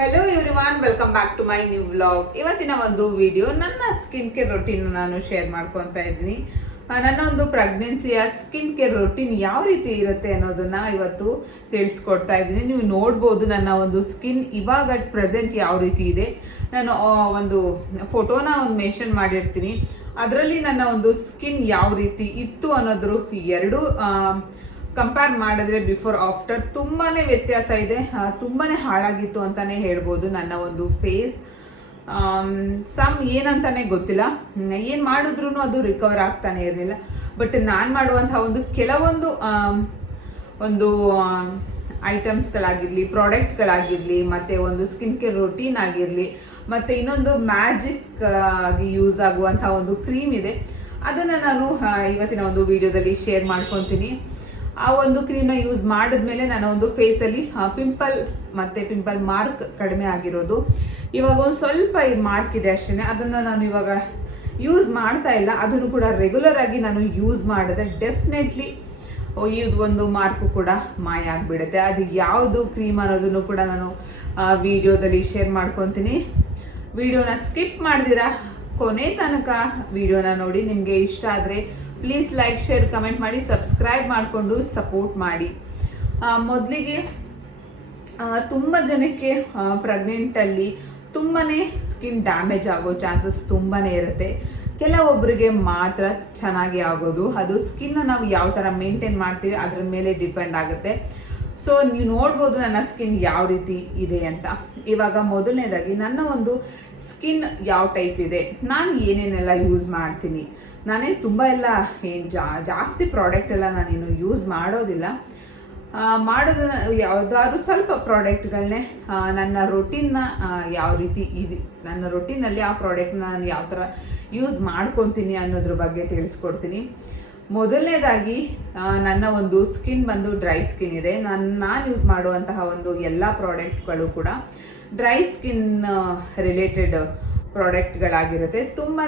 Hello everyone, welcome back to my new vlog. ಇವತ್ತಿನ ಒಂದು video ನನ್ನ ಸ್ಕಿನ್ ಕೇರ್ ರೊಟೀನ್ ನಾನು ಶೇರ್ ಮಾಡ್ಕೊತಾ ಇದ್ದೀನಿ. ನನ್ನ ಒಂದು ಪ್ರೆಗ್ನೆನ್ಸಿಯ ಸ್ಕಿನ್ ಕೇರ್ ರೊಟೀನ್ ಯಾವ ರೀತಿ ಇರುತ್ತೆ ಅನ್ನೋದನ್ನ ಇವತ್ತು ತಿಳಿಸ್ಕೊಡ್ತಾ ಇದ್ದೀನಿ. ನೀವು ನೋಡ್ಬೋದು ನನ್ನ ಒಂದು ಸ್ಕಿನ್ ಇವಾಗ ಪ್ರೆಸೆಂಟ್ ಯಾವ ರೀತಿ ಇದೆ. ನಾನು ಒಂದು ಫೋಟೋನ ಮೆನ್ಷನ್ ಮಾಡಿರ್ತೀನಿ. ಅದರಲ್ಲಿ ನನ್ನ ಒಂದು ಸ್ಕಿನ್ ಯಾವ ರೀತಿ ಇತ್ತು ಅನ್ನೋದ್ರ ಎರಡು ಕಂಪೇರ್ ಮಾಡಿದ್ರೆ ಬಿಫೋರ್ ಆಫ್ಟರ್ ತುಂಬಾ ವ್ಯತ್ಯಾಸ ಇದೆ. ತುಂಬಾ ಹಾಳಾಗಿತ್ತು ಅಂತಲೇ ಹೇಳ್ಬೋದು ನನ್ನ ಒಂದು ಫೇಸ್. ಏನಂತಾನೆ ಗೊತ್ತಿಲ್ಲ, ಏನು ಮಾಡಿದ್ರೂ ಅದು ರಿಕವರ್ ಆಗ್ತಾನೆ ಇರಲಿಲ್ಲ. ಬಟ್ ನಾನು ಮಾಡುವಂಥ ಒಂದು ಕೆಲವೊಂದು ಐಟಮ್ಸ್ಗಳಾಗಿರಲಿ, ಪ್ರಾಡಕ್ಟ್ಗಳಾಗಿರಲಿ, ಮತ್ತು ಒಂದು ಸ್ಕಿನ್ ಕೇರ್ ರೊಟೀನ್ ಆಗಿರಲಿ, ಮತ್ತು ಇನ್ನೊಂದು ಮ್ಯಾಜಿಕ್ ಆಗಿ ಯೂಸ್ ಆಗುವಂಥ ಒಂದು ಕ್ರೀಮ್ ಇದೆ. ಅದನ್ನು ನಾನು ಇವತ್ತಿನ ಒಂದು ವಿಡಿಯೋದಲ್ಲಿ ಶೇರ್ ಮಾಡ್ಕೊತೀನಿ. ಆ ಒಂದು ಕ್ರೀಮ್ನ ಯೂಸ್ ಮಾಡಿದ್ಮೇಲೆ ನನ್ನ ಒಂದು ಫೇಸಲ್ಲಿ ಪಿಂಪಲ್ಸ್ ಮತ್ತು ಪಿಂಪಲ್ ಮಾರ್ಕ್ ಕಡಿಮೆ ಆಗಿರೋದು. ಇವಾಗ ಒಂದು ಸ್ವಲ್ಪ ಮಾರ್ಕ್ ಇದೆ ಅಷ್ಟೇ. ಅದನ್ನು ನಾನು ಇವಾಗ ಯೂಸ್ ಮಾಡ್ತಾ ಇಲ್ಲ. ಅದನ್ನು ಕೂಡ ರೆಗ್ಯುಲರ್ ಆಗಿ ನಾನು ಯೂಸ್ ಮಾಡಿದ್ರೆ ಡೆಫಿನೆಟ್ಲಿ ಇದು ಒಂದು ಮಾರ್ಕು ಕೂಡ ಮಾಯ ಆಗಿಬಿಡುತ್ತೆ. ಅದು ಯಾವುದು ಕ್ರೀಮ್ ಅನ್ನೋದನ್ನು ಕೂಡ ನಾನು ವಿಡಿಯೋದಲ್ಲಿ ಶೇರ್ ಮಾಡ್ಕೊತೀನಿ. ವಿಡಿಯೋನ ಸ್ಕಿಪ್ ಮಾಡ್ದಿರಾ ಕೊನೆ ತನಕ ವಿಡಿಯೋನ ನೋಡಿ. ನಿಮಗೆ ಇಷ್ಟ ಆದರೆ ಪ್ಲೀಸ್ ಲೈಕ್, ಶೇರ್, ಕಮೆಂಟ್ ಮಾಡಿ, ಸಬ್ಸ್ಕ್ರೈಬ್ ಮಾಡಿಕೊಂಡು ಸಪೋರ್ಟ್ ಮಾಡಿ. ಮೊದಲಿಗೆ ತುಂಬ ಜನಕ್ಕೆ ಪ್ರೆಗ್ನೆಂಟಲ್ಲಿ ತುಂಬಾ ಸ್ಕಿನ್ ಡ್ಯಾಮೇಜ್ ಆಗೋ ಚಾನ್ಸಸ್ ತುಂಬಾ ಇರುತ್ತೆ. ಕೆಲವೊಬ್ಬರಿಗೆ ಮಾತ್ರ ಚೆನ್ನಾಗಿ ಆಗೋದು. ಅದು ಸ್ಕಿನ್ನ ನಾವು ಯಾವ ಥರ ಮೇಂಟೈನ್ ಮಾಡ್ತೀವಿ ಅದ್ರ ಮೇಲೆ ಡಿಪೆಂಡ್ ಆಗುತ್ತೆ. ಸೊ ನೀವು ನೋಡ್ಬೋದು ನನ್ನ ಸ್ಕಿನ್ ಯಾವ ರೀತಿ ಇದೆ ಅಂತ. ಇವಾಗ ಮೊದಲನೇದಾಗಿ ನನ್ನ ಒಂದು ಸ್ಕಿನ್ ಯಾವ ಟೈಪ್ ಇದೆ, ನಾನು ಏನೇನೆಲ್ಲ ಯೂಸ್ ಮಾಡ್ತೀನಿ. ನಾನೇ ತುಂಬ ಎಲ್ಲ ಜಾಸ್ತಿ ಪ್ರಾಡಕ್ಟ್ ಎಲ್ಲ ನಾನೇನು ಯೂಸ್ ಮಾಡೋದಿಲ್ಲ. ಮಾಡೋದು ಯಾವುದಾದ್ರೂ ಸ್ವಲ್ಪ ಪ್ರಾಡಕ್ಟ್ಗಳನ್ನೇ ನನ್ನ ರೊಟೀನ್ನ ಯಾವ ರೀತಿ ಇದೆ, ನನ್ನ ರೊಟೀನಲ್ಲಿ ಆ ಪ್ರಾಡಕ್ಟ್ನ ನಾನು ಯಾವ ಥರ ಯೂಸ್ ಮಾಡ್ಕೊತೀನಿ ಅನ್ನೋದ್ರ ಬಗ್ಗೆ ತಿಳಿಸ್ಕೊಡ್ತೀನಿ. ಮೊದಲನೇದಾಗಿ ನನ್ನ ಒಂದು ಸ್ಕಿನ್ ಬಂದು ಡ್ರೈ ಸ್ಕಿನ್ ಇದೆ. ನಾನು ಯೂಸ್ ಮಾಡುವಂತಹ ಒಂದು ಎಲ್ಲ ಪ್ರಾಡಕ್ಟ್ಗಳು ಕೂಡ ಡ್ರೈ ಸ್ಕಿನ್ ರಿಲೇಟೆಡ್ ಪ್ರಾಡಕ್ಟ್ಗಳಾಗಿರುತ್ತೆ. ತುಂಬಾ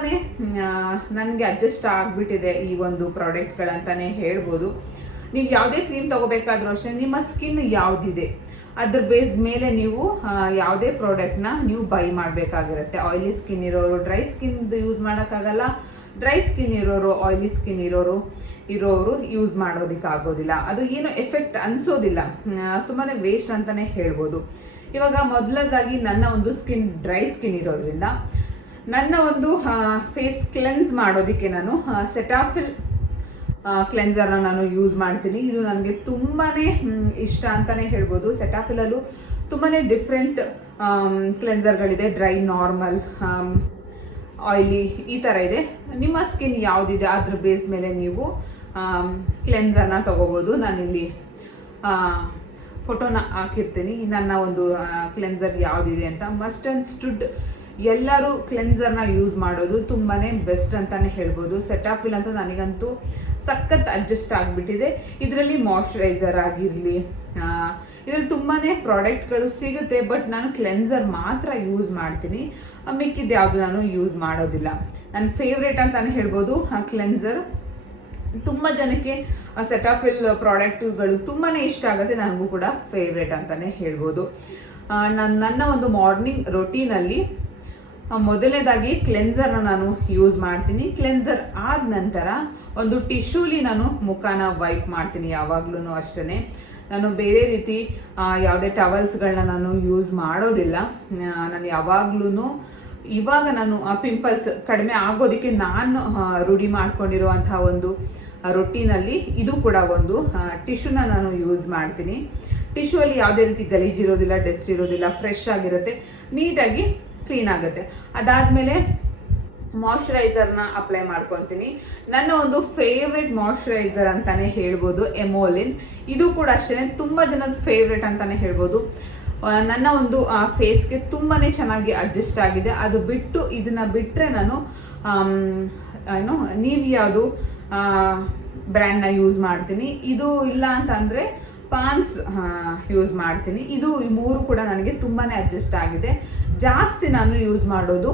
ನನಗೆ ಅಡ್ಜಸ್ಟ್ ಆಗಿಬಿಟ್ಟಿದೆ ಈ ಒಂದು ಪ್ರಾಡಕ್ಟ್ಗಳಂತಲೇ ಹೇಳ್ಬೋದು. ನೀವು ಯಾವುದೇ ಕ್ರೀಮ್ ತೊಗೋಬೇಕಾದ್ರೂ ಅಷ್ಟೇ ನಿಮ್ಮ ಸ್ಕಿನ್ ಯಾವುದಿದೆ ಅದ್ರ ಬೇಸ್ ಮೇಲೆ ನೀವು ಯಾವುದೇ ಪ್ರಾಡಕ್ಟ್ನ ನೀವು ಬೈ ಮಾಡಬೇಕಾಗಿರುತ್ತೆ. ಆಯಿಲಿ ಸ್ಕಿನ್ ಇರೋರು ಡ್ರೈ ಸ್ಕಿನ್ದು ಯೂಸ್ ಮಾಡೋಕ್ಕಾಗಲ್ಲ. ಡ್ರೈ ಸ್ಕಿನ್ ಇರೋರು, ಆಯಿಲಿ ಸ್ಕಿನ್ ಇರೋರು ಯೂಸ್ ಮಾಡೋದಕ್ಕಾಗೋದಿಲ್ಲ. ಅದು ಏನು ಎಫೆಕ್ಟ್ ಅನಿಸೋದಿಲ್ಲ, ತುಂಬಾ ವೇಸ್ಟ್ ಅಂತಲೇ ಹೇಳ್ಬೋದು. ಇವಾಗ ಮೊದಲದಾಗಿ ನನ್ನ ಒಂದು ಸ್ಕಿನ್ ಡ್ರೈ ಸ್ಕಿನ್ ಇರೋದ್ರಿಂದ ನನ್ನ ಒಂದು ಫೇಸ್ ಕ್ಲೆನ್ಸ್ ಮಾಡೋದಕ್ಕೆ ನಾನು ಸೆಟಾಫಿಲ್ ಕ್ಲೆನ್ಸರ್ನ ನಾನು ಯೂಸ್ ಮಾಡ್ತೀನಿ. ಇದು ನನಗೆ ತುಂಬಾ ಇಷ್ಟ ಅಂತಲೇ ಹೇಳ್ಬೋದು. ಸೆಟಾಫಿಲಲ್ಲೂ ತುಂಬಾ ಡಿಫ್ರೆಂಟ್ ಕ್ಲೆನ್ಸರ್ಗಳಿದೆ. ಡ್ರೈ, ನಾರ್ಮಲ್, ಆಯಿಲಿ ಈ ಥರ ಇದೆ. ನಿಮ್ಮ ಸ್ಕಿನ್ ಯಾವುದಿದೆ ಅದ್ರ ಬೇಸ್ ಮೇಲೆ ನೀವು ಕ್ಲೆನ್ಸರ್ನ ತೊಗೋಬೋದು. ನಾನಿಲ್ಲಿ ಫೋಟೋನ ಹಾಕಿರ್ತೀನಿ ನನ್ನ ಒಂದು ಕ್ಲೆನ್ಸರ್ ಯಾವುದಿದೆ ಅಂತ. ಮಸ್ಟ್ ಆ್ಯಂಡ್ ಸ್ಟುಡ್ ಎಲ್ಲರೂ ಕ್ಲೆನ್ಸರ್ನ ಯೂಸ್ ಮಾಡೋದು ತುಂಬಾ ಬೆಸ್ಟ್ ಅಂತಲೇ ಹೇಳ್ಬೋದು. ಸೆಟಾಫಿಲ್ ಅಂತೂ ನನಗಂತೂ ಸಖತ್ ಅಡ್ಜಸ್ಟ್ ಆಗಿಬಿಟ್ಟಿದೆ. ಇದರಲ್ಲಿ ಮಾಯ್ಶ್ಚರೈಸರ್ ಆಗಿರಲಿ, ಇದರಲ್ಲಿ ತುಂಬಾ ಪ್ರಾಡಕ್ಟ್ಗಳು ಸಿಗುತ್ತೆ. ಬಟ್ ನಾನು ಕ್ಲೆನ್ಸರ್ ಮಾತ್ರ ಯೂಸ್ ಮಾಡ್ತೀನಿ, ಮಿಕ್ಕಿದ್ದು ಯಾವುದು ನಾನು ಯೂಸ್ ಮಾಡೋದಿಲ್ಲ. ನನ್ನ ಫೇವ್ರೇಟ್ ಅಂತಲೇ ಹೇಳ್ಬೋದು ಕ್ಲೆನ್ಸರ್. ತುಂಬ ಜನಕ್ಕೆ ಸೆಟಾಫಿಲ್ ಪ್ರಾಡಕ್ಟ್ಗಳು ತುಂಬಾ ಇಷ್ಟ ಆಗುತ್ತೆ. ನನಗೂ ಕೂಡ ಫೇವ್ರೇಟ್ ಅಂತಲೇ ಹೇಳ್ಬೋದು. ನನ್ನ ಒಂದು ಮಾರ್ನಿಂಗ್ ರೊಟೀನಲ್ಲಿ ಮೊದಲನೇದಾಗಿ ಕ್ಲೆನ್ಸರ್ನ ನಾನು ಯೂಸ್ ಮಾಡ್ತೀನಿ. ಕ್ಲೆನ್ಸರ್ ಆದ ನಂತರ ಒಂದು ಟಿಶ್ಯೂಲಿ ನಾನು ಮುಖನ ವೈಪ್ ಮಾಡ್ತೀನಿ. ಯಾವಾಗ್ಲೂ ಅಷ್ಟೇ. ನಾನು ಬೇರೆ ರೀತಿ ಯಾವುದೇ ಟವಲ್ಸ್ಗಳನ್ನ ನಾನು ಯೂಸ್ ಮಾಡೋದಿಲ್ಲ. ನಾನು ಯಾವಾಗ್ಲೂ ಇವಾಗ ನಾನು ಪಿಂಪಲ್ಸ್ ಕಡಿಮೆ ಆಗೋದಕ್ಕೆ ನಾನು ರೂಢಿ ಮಾಡ್ಕೊಂಡಿರುವಂತಹ ಒಂದು ರೊಟೀನಲ್ಲಿ ಇದು ಕೂಡ ಒಂದು ಟಿಶ್ಯೂನ ನಾನು ಯೂಸ್ ಮಾಡ್ತೀನಿ. ಟಿಶ್ಯೂಲ್ಲಿ ಯಾವುದೇ ರೀತಿ ಗಲೀಜಿರೋದಿಲ್ಲ, ಡಸ್ಟ್ ಇರೋದಿಲ್ಲ, ಫ್ರೆಶ್ ಆಗಿರುತ್ತೆ, ನೀಟಾಗಿ ಕ್ಲೀನ್ ಆಗುತ್ತೆ. ಅದಾದಮೇಲೆ ಮಾಯ್ಶ್ಚರೈಸರ್ನ ಅಪ್ಲೈ ಮಾಡ್ಕೊತೀನಿ. ನನ್ನ ಒಂದು ಫೇವ್ರೆಟ್ ಮಾಯ್ಶ್ಚರೈಸರ್ ಅಂತಲೇ ಹೇಳ್ಬೋದು ಎಮೋಲಿನ್. ಇದು ಕೂಡ ಅಷ್ಟೇ ತುಂಬ ಜನದ ಫೇವ್ರೆಟ್ ಅಂತಲೇ ಹೇಳ್ಬೋದು. ನನ್ನ ಒಂದು ಫೇಸ್ಗೆ ತುಂಬಾ ಚೆನ್ನಾಗಿ ಅಡ್ಜಸ್ಟ್ ಆಗಿದೆ. ಅದು ಬಿಟ್ಟು ಇದನ್ನು ಬಿಟ್ಟರೆ ನಾನು ನೀವು ಯಾವುದು ಬ್ರ್ಯಾಂಡ್ನ ಯೂಸ್ ಮಾಡ್ತೀನಿ. ಇದು ಇಲ್ಲ ಅಂತಂದರೆ ಪಾನ್ಸ್ ಯೂಸ್ ಮಾಡ್ತೀನಿ. ಇದು ಈ 3 ಕೂಡ ನನಗೆ ತುಂಬಾ ಅಡ್ಜಸ್ಟ್ ಆಗಿದೆ. ಜಾಸ್ತಿ ನಾನು ಯೂಸ್ ಮಾಡೋದು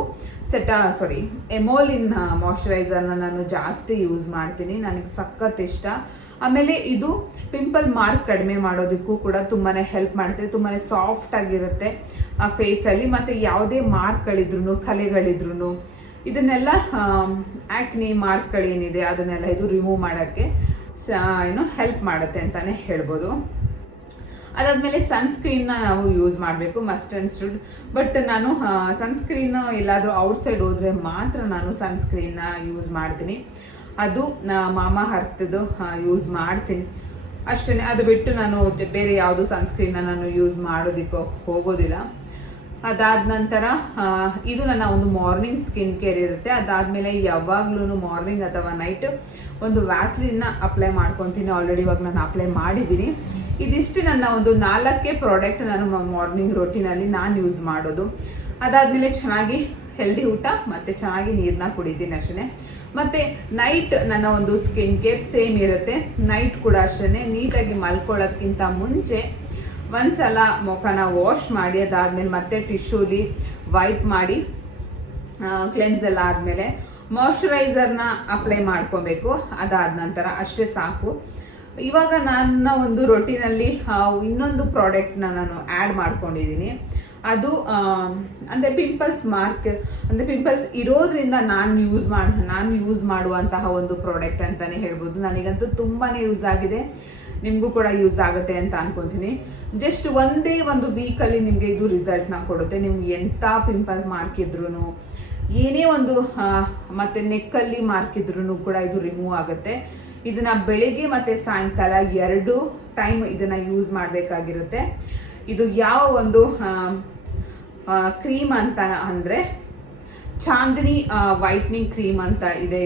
ಎಮೋಲಿನ್ ಮಾಯ್ಶ್ಚರೈಸರ್ನ ನಾನು ಜಾಸ್ತಿ ಯೂಸ್ ಮಾಡ್ತೀನಿ. ನನಗೆ ಸಖತ್ ಇಷ್ಟ. ಆಮೇಲೆ ಇದು ಪಿಂಪಲ್ ಮಾರ್ಕ್ ಕಡಿಮೆ ಮಾಡೋದಕ್ಕೂ ಕೂಡ ತುಂಬಾ ಹೆಲ್ಪ್ ಮಾಡುತ್ತೆ. ತುಂಬಾ ಸಾಫ್ಟ್ ಆಗಿರುತ್ತೆ ಆ ಫೇಸಲ್ಲಿ. ಮತ್ತು ಯಾವುದೇ ಮಾರ್ಕ್ಗಳಿದ್ರು, ಕಲೆಗಳಿದ್ರು, ಇದನ್ನೆಲ್ಲ ಆ್ಯಕ್ನಿ ಮಾರ್ಕ್ಗಳೇನಿದೆ ಅದನ್ನೆಲ್ಲ ಇದು ರಿಮೂವ್ ಮಾಡೋಕ್ಕೆ ಹೆಲ್ಪ್ ಮಾಡುತ್ತೆ ಅಂತಲೇ ಹೇಳ್ಬೋದು. ಅದಾದಮೇಲೆ ಸನ್ಸ್ಕ್ರೀನ್ನ ನಾವು ಯೂಸ್ ಮಾಡಬೇಕು, ಮಸ್ಟ್ ಆ್ಯಂಡ್ ಶುಡ್. ಬಟ್ ನಾನು ಸನ್ಸ್ಕ್ರೀನ್ ಎಲ್ಲಾದರೂ ಔಟ್ಸೈಡ್ ಹೋದರೆ ಮಾತ್ರ ನಾನು ಸನ್ಸ್ಕ್ರೀನ್ನ ಯೂಸ್ ಮಾಡ್ತೀನಿ. ಅದು ಮಾಮಾ ಅರ್ಥದ್ದು ಯೂಸ್ ಮಾಡ್ತೀನಿ ಅಷ್ಟೇ. ಅದು ಬಿಟ್ಟು ನಾನು ಬೇರೆ ಯಾವುದು ಸನ್ಸ್ಕ್ರೀನ್ನ ನಾನು ಯೂಸ್ ಮಾಡೋದಕ್ಕೆ ಹೋಗೋದಿಲ್ಲ. ಅದಾದ ನಂತರ ಇದು ನನ್ನ ಒಂದು ಮಾರ್ನಿಂಗ್ ಸ್ಕಿನ್ ಕೇರ್ ಇರುತ್ತೆ. ಅದಾದಮೇಲೆ ಯಾವಾಗಲೂ ಮಾರ್ನಿಂಗ್ ಅಥವಾ ನೈಟ್ ಒಂದು ವ್ಯಾಸ್ಲಿನ್ನ ಅಪ್ಲೈ ಮಾಡ್ಕೊತೀನಿ. ಆಲ್ರೆಡಿ ಇವಾಗ ನಾನು ಅಪ್ಲೈ ಮಾಡಿದ್ದೀನಿ. ಇದಿಷ್ಟು ನನ್ನ ಒಂದು 4 ಪ್ರಾಡಕ್ಟ್ ನಾನು ಮಾರ್ನಿಂಗ್ ರೊಟೀನಲ್ಲಿ ನಾನು ಯೂಸ್ ಮಾಡೋದು. ಅದಾದಮೇಲೆ ಚೆನ್ನಾಗಿ ಹೆಲ್ದಿ ಊಟ ಮತ್ತು ಚೆನ್ನಾಗಿ ನೀರನ್ನ ಕುಡಿತೀನಿ ಅಷ್ಟೇ. ಮತ್ತು ನೈಟ್ ನನ್ನ ಒಂದು ಸ್ಕಿನ್ ಕೇರ್ ಸೇಮ್ ಇರುತ್ತೆ. ನೈಟ್ ಕೂಡ ಅಷ್ಟೇ, ನೀಟಾಗಿ ಮಲ್ಕೊಳ್ಳೋದಕ್ಕಿಂತ ಮುಂಚೆ ಒಂದ್ಸಲ ಮುಖನ ವಾಶ್ ಮಾಡಿ ಅದಾದಮೇಲೆ ಮತ್ತೆ ಟಿಶ್ಯೂಲಿ ವೈಪ್ ಮಾಡಿ ಕ್ಲೆನ್ಸ್ ಎಲ್ಲ ಆದಮೇಲೆ ಮಾಯ್ಶ್ಚರೈಸರ್ನ ಅಪ್ಲೈ ಮಾಡ್ಕೊಬೇಕು. ಅದಾದ ನಂತರ ಅಷ್ಟೇ ಸಾಕು. ಇವಾಗ ನನ್ನ ಒಂದು ರೊಟೀನಲ್ಲಿ ಇನ್ನೊಂದು ಪ್ರಾಡಕ್ಟ್ನ ನಾನು ಆ್ಯಡ್ ಮಾಡ್ಕೊಂಡಿದ್ದೀನಿ. ಅದು ಅಂದರೆ ಪಿಂಪಲ್ಸ್ ಪಿಂಪಲ್ಸ್ ಇರೋದ್ರಿಂದ ನಾನು ಯೂಸ್ ಮಾಡುವಂತಹ ಒಂದು ಪ್ರಾಡಕ್ಟ್ ಅಂತಲೇ ಹೇಳ್ಬೋದು. ನನಗಂತೂ ತುಂಬಾ ಯೂಸ್ ಆಗಿದೆ, ನಿಮಗೂ ಕೂಡ ಯೂಸ್ ಆಗುತ್ತೆ ಅಂತ ಅನ್ಕೊತೀನಿ. ಜಸ್ಟ್ ಒಂದೇ ಒಂದು ವೀಕಲ್ಲಿ ನಿಮಗೆ ಇದು ರಿಸಲ್ಟ್ನ ಕೊಡುತ್ತೆ. ನಿಮ್ಗೆ ಎಂಥ ಪಿಂಪಲ್ ಮಾರ್ಕ್ ಇದ್ರೂ, ಏನೇ ಒಂದು ಮತ್ತು ನೆಕ್ಕಲ್ಲಿ ಮಾರ್ಕ್ ಇದ್ರೂ ಕೂಡ ಇದು ರಿಮೂವ್ ಆಗುತ್ತೆ. ಇದನ್ನು ಬೆಳಿಗ್ಗೆ ಮತ್ತು ಸಾಯಂಕಾಲ 2 ಟೈಮ್ ಇದನ್ನು ಯೂಸ್ ಮಾಡಬೇಕಾಗಿರುತ್ತೆ. ಇದು ಯಾವ ಒಂದು ಕ್ರೀಮ್ ಅಂತ ಅಂದರೆ ಚಾಂದಿನಿ ವೈಟ್ನಿಂಗ್ ಕ್ರೀಮ್ ಅಂತ ಇದೆ.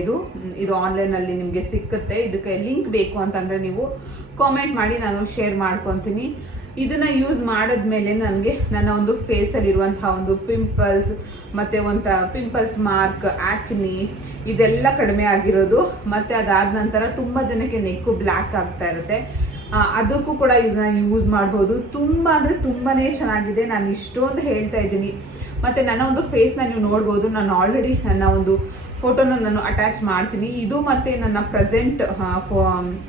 ಇದು ಆನ್ಲೈನಲ್ಲಿ ನಿಮಗೆ ಸಿಕ್ಕುತ್ತೆ. ಇದಕ್ಕೆ ಲಿಂಕ್ ಬೇಕು ಅಂತಂದರೆ ನೀವು ಕಾಮೆಂಟ್ ಮಾಡಿ, ನಾನು ಶೇರ್ ಮಾಡ್ಕೊತೀನಿ. ಇದನ್ನು ಯೂಸ್ ಮಾಡಿದ್ಮೇಲೆ ನನಗೆ ನನ್ನ ಒಂದು ಫೇಸಲ್ಲಿರುವಂತಹ ಒಂದು ಪಿಂಪಲ್ಸ್ ಮತ್ತು ಪಿಂಪಲ್ಸ್ ಮಾರ್ಕ್, ಆ್ಯಕ್ನಿ ಇದೆಲ್ಲ ಕಡಿಮೆ ಆಗಿರೋದು. ಮತ್ತು ಅದಾದ ನಂತರ ತುಂಬ ಜನಕ್ಕೆ ನೆಕ್ಕು ಬ್ಲ್ಯಾಕ್ ಆಗ್ತಾ ಇರುತ್ತೆ, ಅದಕ್ಕೂ ಕೂಡ ಇದನ್ನ ಯೂಸ್ ಮಾಡ್ಬೋದು. ತುಂಬ ಅಂದರೆ ತುಂಬಾ ಚೆನ್ನಾಗಿದೆ. ನಾನು ಇಷ್ಟೊಂದು ಹೇಳ್ತಾ ಇದ್ದೀನಿ. ಮತ್ತು ನನ್ನ ಒಂದು ಫೇಸ್ನ ನೀವು ನೋಡ್ಬೋದು. ನಾನು ಆಲ್ರೆಡಿ ನನ್ನ ಒಂದು ಫೋಟೋನ ನಾನು ಅಟ್ಯಾಚ್ ಮಾಡ್ತೀನಿ. ಇದು ಮತ್ತು ನನ್ನ ಪ್ರೆಸೆಂಟ್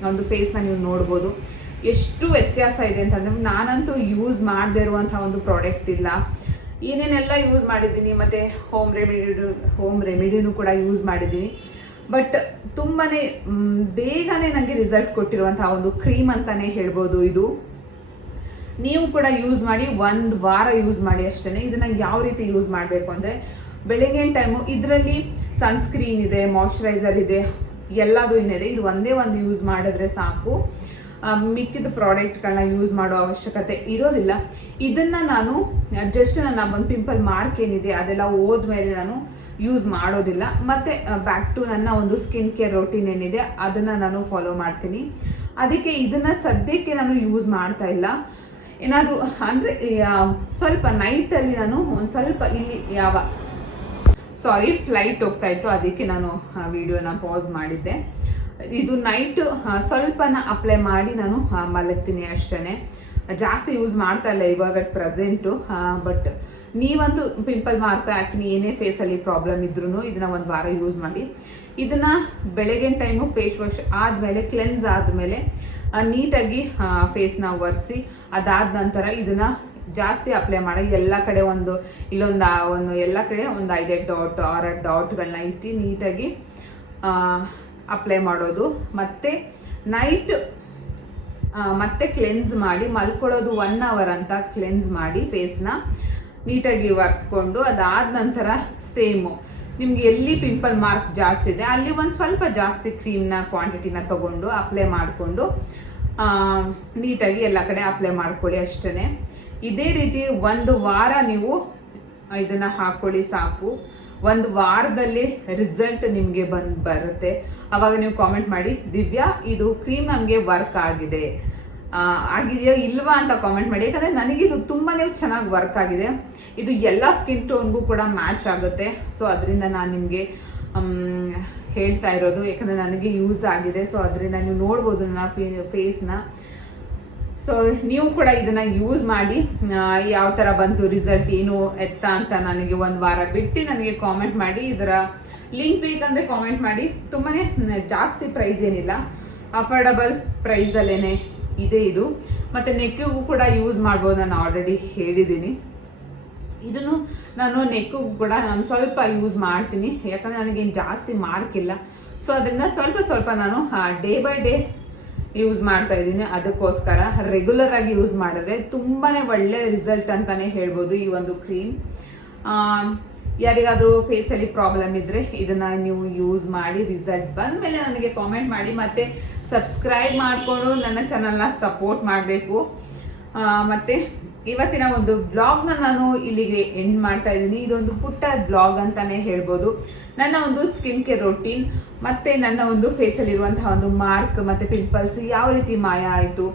ಒಂದು ಫೇಸ್ನ ನೀವು ನೋಡ್ಬೋದು. ಎಷ್ಟು ವ್ಯತ್ಯಾಸ ಇದೆ ಅಂತಂದರೆ, ನಾನಂತೂ ಯೂಸ್ ಮಾಡದೇ ಇರುವಂಥ ಒಂದು ಪ್ರಾಡಕ್ಟ್ ಇಲ್ಲ. ಏನೇನೆಲ್ಲ ಯೂಸ್ ಮಾಡಿದ್ದೀನಿ, ಮತ್ತು ಹೋಮ್ ರೆಮಿಡಿನೂ ಕೂಡ ಯೂಸ್ ಮಾಡಿದ್ದೀನಿ. ಬಟ್ ತುಂಬಾ ಬೇಗನೆ ನನಗೆ ರಿಸಲ್ಟ್ ಕೊಟ್ಟಿರುವಂಥ ಒಂದು ಕ್ರೀಮ್ ಅಂತಲೇ ಹೇಳ್ಬೋದು. ಇದು ನೀವು ಕೂಡ ಯೂಸ್ ಮಾಡಿ, 1 ವಾರ ಯೂಸ್ ಮಾಡಿ ಅಷ್ಟೇ. ಇದನ್ನು ಯಾವ ರೀತಿ ಯೂಸ್ ಮಾಡಬೇಕು ಅಂದರೆ, ಬೆಳಗಿನ ಟೈಮು ಇದರಲ್ಲಿ ಸನ್ಸ್ಕ್ರೀನ್ ಇದೆ, ಮಾಯ್ಶ್ಚರೈಸರ್ ಇದೆ, ಎಲ್ಲದೂ ಇನ್ನಿದೆ. ಇದು ಒಂದೇ ಒಂದು ಯೂಸ್ ಮಾಡಿದ್ರೆ ಸಾಕು. ಮಿಕ್ಕಿದ ಪ್ರಾಡಕ್ಟ್ಗಳನ್ನ ಯೂಸ್ ಮಾಡೋ ಅವಶ್ಯಕತೆ ಇರೋದಿಲ್ಲ. ಇದನ್ನು ನಾನು ಜಸ್ಟ್ ನನ್ನ ಒಂದು ಪಿಂಪಲ್ ಮಾರ್ಕ್ ಏನಿದೆ ಅದೆಲ್ಲ ಹೋದ್ಮೇಲೆ ನಾನು ಯೂಸ್ ಮಾಡೋದಿಲ್ಲ. ಮತ್ತು ಬ್ಯಾಕ್ ಟು ನನ್ನ ಒಂದು ಸ್ಕಿನ್ ಕೇರ್ ರೊಟೀನ್ ಏನಿದೆ ಅದನ್ನು ನಾನು ಫಾಲೋ ಮಾಡ್ತೀನಿ. ಅದಕ್ಕೆ ಇದನ್ನು ಸದ್ಯಕ್ಕೆ ನಾನು ಯೂಸ್ ಮಾಡ್ತಾ ಇಲ್ಲ. ಏನಾದರೂ ಅಂದರೆ ಸ್ವಲ್ಪ ನೈಟಲ್ಲಿ ನಾನು ಒಂದು ಸ್ವಲ್ಪ ಇಲ್ಲಿ ಫ್ಲೈಟ್ ಹೋಗ್ತಾ ಇತ್ತು, ಅದಕ್ಕೆ ನಾನು ವಿಡಿಯೋನ ಪಾಸ್ ಮಾಡಿದ್ದೆ. ಇದು ನೈಟ್ ಸ್ವಲ್ಪನ ಅಪ್ಲೈ ಮಾಡಿ ನಾನು ಮಲಗ್ತೀನಿ ಅಷ್ಟೇ. ಜಾಸ್ತಿ ಯೂಸ್ ಮಾಡ್ತಾ ಇಲ್ಲ ಇವಾಗ ಪ್ರೆಸೆಂಟು. ಬಟ್ ನೀವಂತೂ ಪಿಂಪಲ್ ಮಾರ್ಕ್, ಆ್ಯಕ್ನಿ ಏನೇ ಫೇಸಲ್ಲಿ ಪ್ರಾಬ್ಲಮ್ ಇದ್ರೂ ಇದನ್ನು 1 ವಾರ ಯೂಸ್ ಮಾಡಿ. ಇದನ್ನು ಬೆಳಗಿನ ಟೈಮು ಫೇಸ್ ವಾಶ್ ಆದಮೇಲೆ, ಕ್ಲೆನ್ಸ್ ಆದಮೇಲೆ ನೀಟಾಗಿ ಫೇಸ್ನ ಒರೆಸಿ ಅದಾದ ನಂತರ ಇದನ್ನು ಜಾಸ್ತಿ ಅಪ್ಲೈ ಮಾಡಿ ಎಲ್ಲ ಕಡೆ ಎಲ್ಲ ಕಡೆ ಒಂದು 5 ಡಾಟ್ 6 ಡಾಟ್ಗಳನ್ನ ಇಟ್ಟು ನೀಟಾಗಿ ಅಪ್ಲೈ ಮಾಡೋದು. ಮತ್ತು ನೈಟ್ ಮತ್ತೆ ಕ್ಲೆನ್ಸ್ ಮಾಡಿ ಮಲ್ಕೊಳ್ಳೋದು 1 ಅವರ್ ಅಂತ ಕ್ಲೆನ್ಸ್ ಮಾಡಿ ಫೇಸ್ನ ನೀಟಾಗಿ ಒರೆಸ್ಕೊಂಡು ಅದಾದ ನಂತರ ಸೇಮು ನಿಮ್ಗೆ ಎಲ್ಲಿ ಪಿಂಪಲ್ ಮಾರ್ಕ್ ಜಾಸ್ತಿ ಇದೆ ಅಲ್ಲಿ ಒಂದು ಸ್ವಲ್ಪ ಜಾಸ್ತಿ ಕ್ರೀಮ್ನ ಕ್ವಾಂಟಿಟಿನ ತೊಗೊಂಡು ಅಪ್ಲೈ ಮಾಡಿಕೊಂಡು ನೀಟಾಗಿ ಎಲ್ಲ ಕಡೆ ಅಪ್ಲೈ ಮಾಡ್ಕೊಳ್ಳಿ ಅಷ್ಟೇ. ಇದೇ ರೀತಿ 1 ವಾರ ನೀವು ಇದನ್ನು ಹಾಕ್ಕೊಳ್ಳಿ ಸಾಕು. 1 ವಾರದಲ್ಲಿ ರಿಸಲ್ಟ್ ನಿಮಗೆ ಬರುತ್ತೆ. ಆವಾಗ ನೀವು ಕಾಮೆಂಟ್ ಮಾಡಿ, ದಿವ್ಯಾ ಇದು ಕ್ರೀಮ್ ನನಗೆ ವರ್ಕ್ ಆಗಿದೆಯಾ ಇಲ್ವಾ ಅಂತ ಕಾಮೆಂಟ್ ಮಾಡಿ. ಯಾಕಂದರೆ ನನಗಿದು ತುಂಬಾ ಚೆನ್ನಾಗಿ ವರ್ಕ್ ಆಗಿದೆ. ಇದು ಎಲ್ಲ ಸ್ಕಿನ್ ಟೋನ್ಗೂ ಕೂಡ ಮ್ಯಾಚ್ ಆಗುತ್ತೆ. ಸೊ ಅದರಿಂದ ನಾನು ನಿಮಗೆ ಹೇಳ್ತಾ ಇರೋದು, ಯಾಕಂದರೆ ನನಗೆ ಯೂಸ್ ಆಗಿದೆ. ಸೊ ಅದರಿಂದ ನೀವು ನೋಡ್ಬೋದು ನನ್ನ ಫೇಸ್ನ. ಸೊ ನೀವು ಕೂಡ ಇದನ್ನು ಯೂಸ್ ಮಾಡಿ ಯಾವ ಥರ ಬಂತು ರಿಸಲ್ಟ್ ಏನು ಎತ್ತ ಅಂತ ನನಗೆ ಒಂದು ವಾರ ಬಿಟ್ಟು ನನಗೆ ಕಾಮೆಂಟ್ ಮಾಡಿ. ಇದರ ಲಿಂಕ್ ಬೇಕಂದರೆ ಕಾಮೆಂಟ್ ಮಾಡಿ. ತುಂಬಾ ಜಾಸ್ತಿ ಪ್ರೈಸ್ ಏನಿಲ್ಲ, ಅಫೋರ್ಡಬಲ್ ಪ್ರೈಸಲ್ಲೇ ಇದೆ ಇದು. ಮತ್ತು ನೆಕ್ಕಿಗೂ ಕೂಡ ಯೂಸ್ ಮಾಡ್ಬೋದು, ನಾನು ಆಲ್ರೆಡಿ ಹೇಳಿದ್ದೀನಿ. ಇದನ್ನು ನಾನು ನೆಕ್ಕಿಗೂ ಕೂಡ ನಾನು ಸ್ವಲ್ಪ ಯೂಸ್ ಮಾಡ್ತೀನಿ, ಯಾಕಂದರೆ ನನಗೇನು ಜಾಸ್ತಿ ಮಾರ್ಕ್ ಇಲ್ಲ. ಸೊ ಅದರಿಂದ ಸ್ವಲ್ಪ ನಾನು ಡೇ ಬೈ ಡೇ ಯೂಸ್ ಮಾಡ್ತಾ ಇದ್ದೀನಿ. ಅದಕ್ಕೋಸ್ಕರ ರೆಗ್ಯುಲರ್ ಆಗಿ ಯೂಸ್ ಮಾಡಿದ್ರೆ ತುಂಬಾ ಒಳ್ಳೆ ರಿಸಲ್ಟ್ ಅಂತಲೇ ಹೇಳ್ಬೋದು ಈ ಒಂದು ಕ್ರೀಮ್. ಯಾರಿಗಾದರೂ ಫೇಸಲ್ಲಿ ಪ್ರಾಬ್ಲಮ್ ಇದ್ದರೆ ಇದನ್ನು ನೀವು ಯೂಸ್ ಮಾಡಿ, ರಿಸಲ್ಟ್ ಬಂದ ಮೇಲೆ ನನಗೆ ಕಾಮೆಂಟ್ ಮಾಡಿ. ಮತ್ತು ಸಬ್ಸ್ಕ್ರೈಬ್ ಮಾಡಿಕೊಂಡು ನನ್ನ ಚಾನಲ್ನ ಸಪೋರ್ಟ್ ಮಾಡಬೇಕು. ಮತ್ತು ಇವತ್ತಿನ ಒಂದು ವ್ಲಾಗ್ನ ನಾನು ಇಲ್ಲಿಗೆ ಎಂಡ್ ಮಾಡ್ತಾ ಇದ್ದೀನಿ. ಇದೊಂದು ಪುಟ್ಟ ವ್ಲಾಗ್ ಅಂತಲೇ ಹೇಳ್ಬೋದು. ನನ್ನ ಒಂದು ಸ್ಕಿನ್ ಕೇರ್ ರೊಟೀನ್ ಮತ್ತು ನನ್ನ ಒಂದು ಫೇಸಲ್ಲಿರುವಂತಹ ಒಂದು ಮಾರ್ಕ್ ಮತ್ತು ಪಿಂಪಲ್ಸ್ ಯಾವ ರೀತಿ ಮಾಯ ಆಯಿತು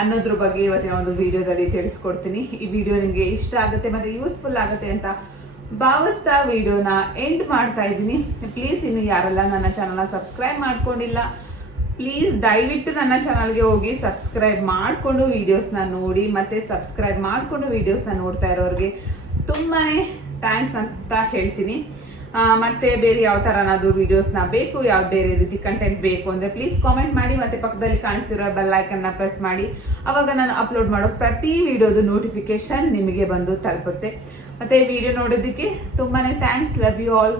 ಅನ್ನೋದ್ರ ಬಗ್ಗೆ ಇವತ್ತಿನ ಒಂದು ವಿಡಿಯೋದಲ್ಲಿ ತಿಳಿಸ್ಕೊಡ್ತೀನಿ. ಈ ವಿಡಿಯೋ ನಿಮಗೆ ಇಷ್ಟ ಆಗುತ್ತೆ ಮತ್ತು ಯೂಸ್ಫುಲ್ ಆಗುತ್ತೆ ಅಂತ ಭಾವಿಸ್ತಾ ವಿಡಿಯೋನ ಎಂಡ್ ಮಾಡ್ತಾ ಇದ್ದೀನಿ. ಪ್ಲೀಸ್ ಇನ್ನು ಯಾರೆಲ್ಲ ನನ್ನ ಚಾನಲ್ನ ಸಬ್ಸ್ಕ್ರೈಬ್ ಮಾಡ್ಕೊಂಡಿಲ್ಲ, ಪ್ಲೀಸ್ ದಯವಿಟ್ಟು ನನ್ನ ಚಾನಲ್ಗೆ ಹೋಗಿ ಸಬ್ಸ್ಕ್ರೈಬ್ ಮಾಡಿಕೊಂಡು ವೀಡಿಯೋಸ್ನ ನೋಡಿ. ಮತ್ತು ಸಬ್ಸ್ಕ್ರೈಬ್ ಮಾಡಿಕೊಂಡು ವೀಡಿಯೋಸ್ನ ನೋಡ್ತಾ ಇರೋರಿಗೆ ತುಂಬಾ ಥ್ಯಾಂಕ್ಸ್ ಅಂತ ಹೇಳ್ತೀನಿ. ಮತ್ತು ಬೇರೆ ಯಾವ ಥರನಾದರೂ ವೀಡಿಯೋಸ್ನ ಬೇಕು, ಯಾವ ಬೇರೆ ರೀತಿ ಕಂಟೆಂಟ್ ಬೇಕು ಅಂದರೆ ಪ್ಲೀಸ್ ಕಾಮೆಂಟ್ ಮಾಡಿ. ಮತ್ತು ಪಕ್ಕದಲ್ಲಿ ಕಾಣಿಸಿರೋ ಬೆಲ್ ಐಕನ್ನ ಪ್ರೆಸ್ ಮಾಡಿ. ಆವಾಗ ನಾನು ಅಪ್ಲೋಡ್ ಮಾಡೋ ಪ್ರತಿ ವಿಡಿಯೋದು ನೋಟಿಫಿಕೇಷನ್ ನಿಮಗೆ ಬಂದು ತಲುಪುತ್ತೆ. ಮತ್ತು ವಿಡಿಯೋ ನೋಡೋದಕ್ಕೆ ತುಂಬಾ ಥ್ಯಾಂಕ್ಸ್. Love you all.